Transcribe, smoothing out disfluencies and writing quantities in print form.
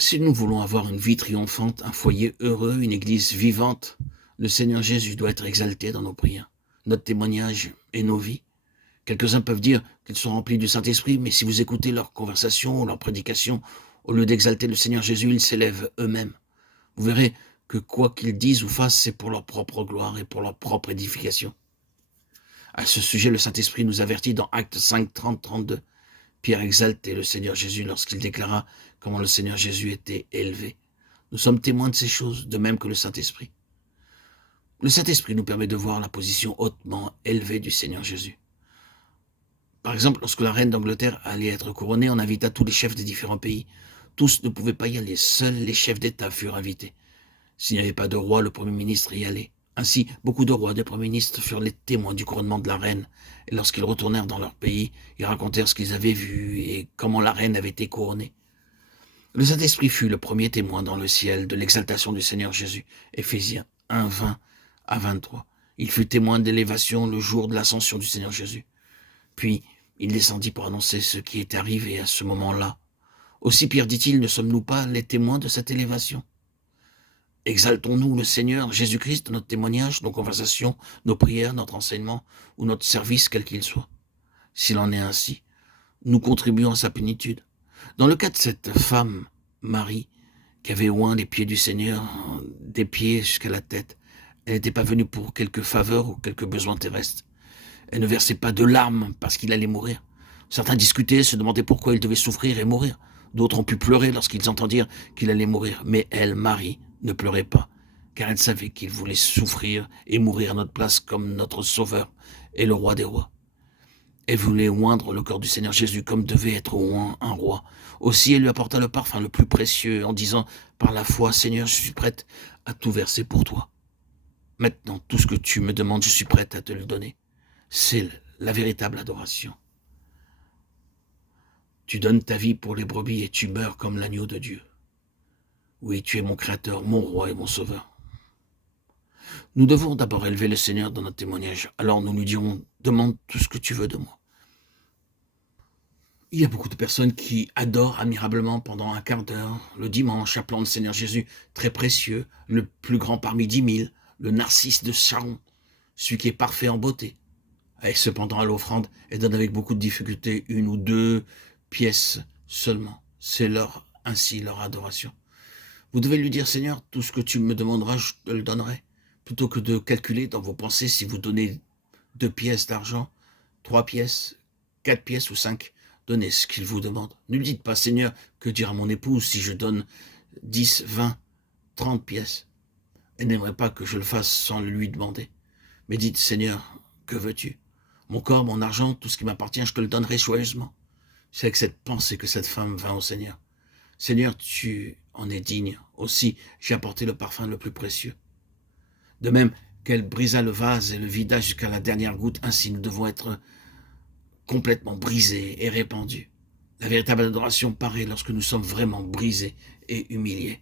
Si nous voulons avoir une vie triomphante, un foyer heureux, une église vivante, le Seigneur Jésus doit être exalté dans nos prières, notre témoignage et nos vies. Quelques-uns peuvent dire qu'ils sont remplis du Saint-Esprit, mais si vous écoutez leur conversation ou leur prédication, au lieu d'exalter le Seigneur Jésus, ils s'élèvent eux-mêmes. Vous verrez que quoi qu'ils disent ou fassent, c'est pour leur propre gloire et pour leur propre édification. À ce sujet, le Saint-Esprit nous avertit dans Actes 5, 30, 32. Pierre exaltait le Seigneur Jésus lorsqu'il déclara comment le Seigneur Jésus était élevé. Nous sommes témoins de ces choses, de même que le Saint-Esprit. Le Saint-Esprit nous permet de voir la position hautement élevée du Seigneur Jésus. Par exemple, lorsque la reine d'Angleterre allait être couronnée, on invita tous les chefs des différents pays. Tous ne pouvaient pas y aller, seuls les chefs d'État furent invités. S'il n'y avait pas de roi, le Premier ministre y allait. Ainsi, beaucoup de rois et de premiers ministres furent les témoins du couronnement de la reine. Et lorsqu'ils retournèrent dans leur pays, ils racontèrent ce qu'ils avaient vu et comment la reine avait été couronnée. Le Saint-Esprit fut le premier témoin dans le ciel de l'exaltation du Seigneur Jésus. Éphésiens 1, 20 à 23. Il fut témoin d'élévation le jour de l'ascension du Seigneur Jésus. Puis, il descendit pour annoncer ce qui était arrivé à ce moment-là. Aussi, Pierre dit-il, ne sommes-nous pas les témoins de cette élévation ? Exaltons-nous le Seigneur Jésus-Christ, notre témoignage, nos conversations, nos prières, notre enseignement ou notre service, quel qu'il soit. S'il en est ainsi, nous contribuons à sa plénitude. Dans le cas de cette femme, Marie, qui avait oint les pieds du Seigneur, des pieds jusqu'à la tête, elle n'était pas venue pour quelque faveur ou quelque besoin terrestre. Elle ne versait pas de larmes parce qu'il allait mourir. Certains discutaient, se demandaient pourquoi il devait souffrir et mourir. D'autres ont pu pleurer lorsqu'ils entendirent qu'il allait mourir. Mais elle, Marie, ne pleurait pas, car elle savait qu'il voulait souffrir et mourir à notre place comme notre Sauveur et le Roi des rois. Elle voulait oindre le corps du Seigneur Jésus comme devait être oint un roi. Aussi, elle lui apporta le parfum le plus précieux en disant, par la foi, Seigneur, je suis prête à tout verser pour toi. Maintenant, tout ce que tu me demandes, je suis prête à te le donner. C'est la véritable adoration. Tu donnes ta vie pour les brebis et tu meurs comme l'agneau de Dieu. Oui, tu es mon Créateur, mon Roi et mon Sauveur. Nous devons d'abord élever le Seigneur dans notre témoignage. Alors nous lui dirons, demande tout ce que tu veux de moi. Il y a beaucoup de personnes qui adorent admirablement pendant un quart d'heure, le dimanche, appelant le Seigneur Jésus très précieux, le plus grand parmi 10 000, le Narcisse de Sharon, celui qui est parfait en beauté. Et cependant, à l'offrande, elles donnent avec beaucoup de difficulté 1 ou 2 pièces seulement. C'est ainsi leur adoration. Vous devez lui dire, Seigneur, tout ce que tu me demanderas, je te le donnerai. Plutôt que de calculer dans vos pensées si vous donnez 2 pièces d'argent, 3 pièces, 4 pièces ou 5, donnez ce qu'il vous demande. Ne lui dites pas, Seigneur, que dira mon épouse si je donne 10, 20, 30 pièces. Elle n'aimerait pas que je le fasse sans le lui demander. Mais dites, Seigneur, que veux-tu ? Mon corps, mon argent, tout ce qui m'appartient, je te le donnerai joyeusement. C'est avec cette pensée que cette femme vint au Seigneur. Seigneur, tu en es digne. Aussi, j'ai apporté le parfum le plus précieux. De même qu'elle brisa le vase et le vida jusqu'à la dernière goutte, ainsi nous devons être complètement brisés et répandus. La véritable adoration paraît lorsque nous sommes vraiment brisés et humiliés.